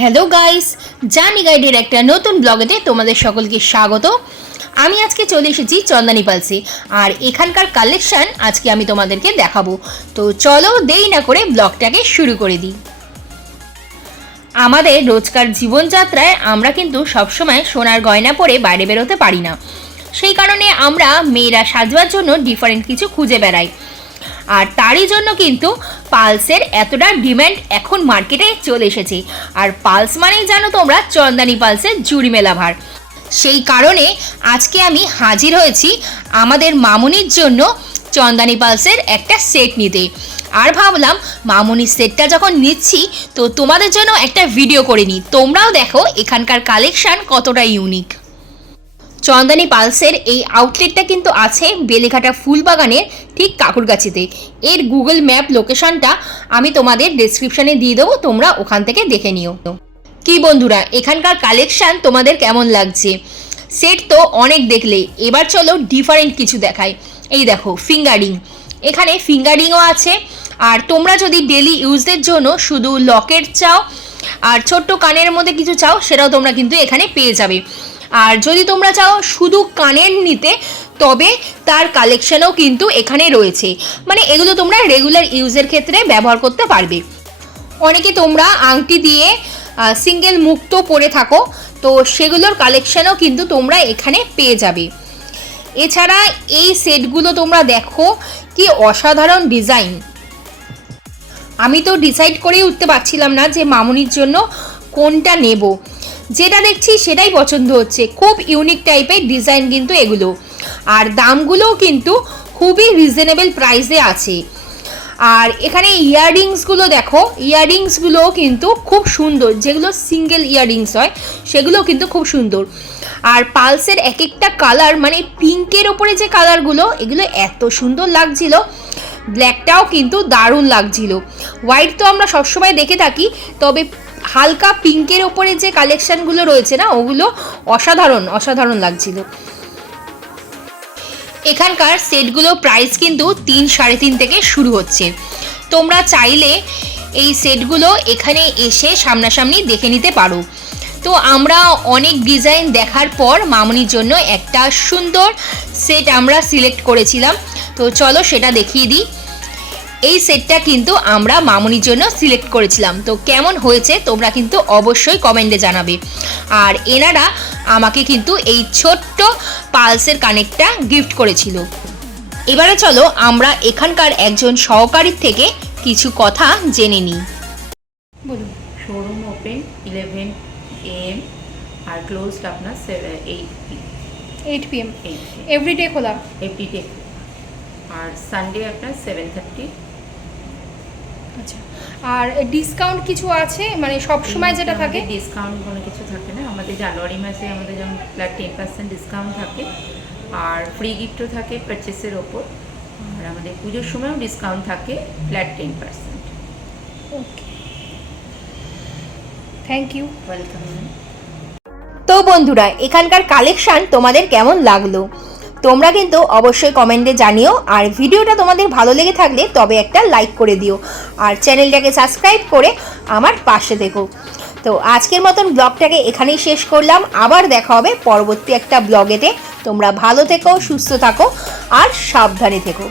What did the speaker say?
Hello guys, journey গাইডের একটা নতুন ব্লগেতে তোমাদের সকলকে স্বাগত। আমি আজকে চলে এসেছি চন্দনী পালসে, আর এখানকার কালেকশান আজকে আমি তোমাদেরকে দেখাবো। তো চলো দেরি না করে ব্লগটাকে শুরু করে দিই। আমাদের রোজকার জীবনযাত্রায় আমরা কিন্তু সবসময় সোনার গয়না পরে বাইরে বেরোতে পারি না, সেই কারণে আমরা মেয়েরা সাজবার জন্য ডিফারেন্ট কিছু খুঁজে বেড়াই। আর তারই জন্য কিন্তু পালসের এতটা ডিম্যান্ড এখন মার্কেটে চলে এসেছে। আর পালস মানেই জানো তোমরা চন্দনী পালসের জুড়ি মেলা ভার। সেই কারণে আজকে আমি হাজির হয়েছি আমাদের মামুনির জন্য চন্দনী পালসের একটা সেট নিতে। আর ভাবলাম মামুনির সেটটা যখন নিচ্ছি তো তোমাদের জন্য একটা ভিডিও করে নিই, তোমরাও দেখো এখানকার কালেকশান কতটা ইউনিক। চন্দনী পালসের এই আউটলেটটা কিন্তু আছে বেলেঘাটা ফুলবাগানের ঠিক কাকুরগাছিতে। এর গুগল ম্যাপ লোকেশনটা আমি তোমাদের ডেসক্রিপশানে দিয়ে দেবো, তোমরা ওখান থেকে দেখে নিও। কি বন্ধুরা, এখানকার কালেকশান তোমাদের কেমন লাগছে? সেট তো অনেক দেখলে, এবার চলো ডিফারেন্ট কিছু দেখাই। এই দেখো ফিঙ্গারিং, এখানে ফিঙ্গারিংও আছে। আর তোমরা যদি ডেলি ইউজের জন্য শুধু লকেট চাও আর ছোট্ট কানের মধ্যে কিছু চাও, সেটাও তোমরা কিন্তু এখানে পেয়ে যাবে। আর যদি তোমরা চাও শুধু কানের নিতে, তবে তার কালেকশানও কিন্তু এখানে রয়েছে। মানে এগুলো তোমরা রেগুলার ইউজের ক্ষেত্রে ব্যবহার করতে পারবে। অনেকে তোমরা আংটি দিয়ে সিঙ্গেল মুক্ত পরে থাকো, তো সেগুলোর কালেকশানও কিন্তু তোমরা এখানে পেয়ে যাবে। এছাড়া এই সেটগুলো তোমরা দেখো কি অসাধারণ ডিজাইন। আমি তো ডিসাইড করেই উঠতে পারছিলাম না যে মামুনির জন্য কোনটা নেব। যেটা দেখছি সেটাই পছন্দ হচ্ছে। খুব ইউনিক টাইপের ডিজাইন কিন্তু এগুলো, আর দামগুলোও কিন্তু খুবই রিজনেবল প্রাইসে আছে। আর এখানে ইয়াররিংসগুলো দেখো, ইয়াররিংসগুলোও কিন্তু খুব সুন্দর, যেগুলো সিঙ্গেল ইয়াররিংস হয় সেগুলোও কিন্তু খুব সুন্দর। আর পালসের এক একটা কালার, মানে পিঙ্কের ওপরে যে কালারগুলো, এগুলো এত সুন্দর লাগছিল। ব্ল্যাকটাও কিন্তু দারুণ লাগছিল। হোয়াইট তো আমরা সবসময় দেখে থাকি, তবে হালকা পিঙ্কের ওপরে যে কালেকশানগুলো রয়েছে না, ওগুলো অসাধারণ অসাধারণ লাগছিল। এখানকার সেটগুলো প্রাইস কিন্তু 3-3.5 থেকে শুরু হচ্ছে। তোমরা চাইলে এই সেটগুলো এখানে এসে সামনাসামনি দেখে নিতে পারো। তো আমরা অনেক ডিজাইন দেখার পর মামুনির জন্য একটা সুন্দর সেট আমরা সিলেক্ট করেছিলাম। তো চলো সেটা দেখিয়ে দিই। এই সেটটা কিন্তু আমরা মামুনির জন্য সিলেক্ট করেছিলাম। তো কেমন হয়েছে তোমরা কিন্তু অবশ্যই কমেন্টে জানাবে। আর এনারা আমাকে কিন্তু এই ছোট্ট পালসের কানেক্টটা গিফট করেছিল। এবারে চলো আমরা এখানকার একজন সহকারীর থেকে কিছু কথা জেনে নিই। বলুন। শোরুম ওপেন 11 AM আর ক্লোজড আপনার 8 PM। এভরিডে খোলা? এভরিডে। আর সানডে আপনার 7:30। আচ্ছা, আর ডিসকাউন্ট কিছু আছে? মানে সব সময় যেটা থাকে ডিসকাউন্ট কোনো কিছু থাকে না। আমাদের জানুয়ারি মাসে আমাদের যেমন ফ্ল্যাট 10% ডিসকাউন্ট থাকে, আর ফ্রি গিফটও থাকে পারচেসের ওপর। আর আমাদের পুজোর সময়ও ডিসকাউন্ট থাকে flat 10%। Okay, thank you. Welcome. তো বন্ধুরা, এখানকার কালেকশান তোমাদের কেমন লাগলো তোমরা কিন্তু অবশ্যই কমেন্টে জানিও। আর ভিডিওটা তোমাদের ভালো লেগে থাকলে তবে একটা লাইক করে দিও, আর চ্যানেলটাকে সাবস্ক্রাইব করে আমার পাশে থেকো। তো আজকের মতন ব্লগটাকে এখানেই শেষ করলাম। আবার দেখা হবে পরবর্তী একটা ব্লগেতে। তোমরা ভালো থেকো, সুস্থ থাকো আর সাবধানে থেকো।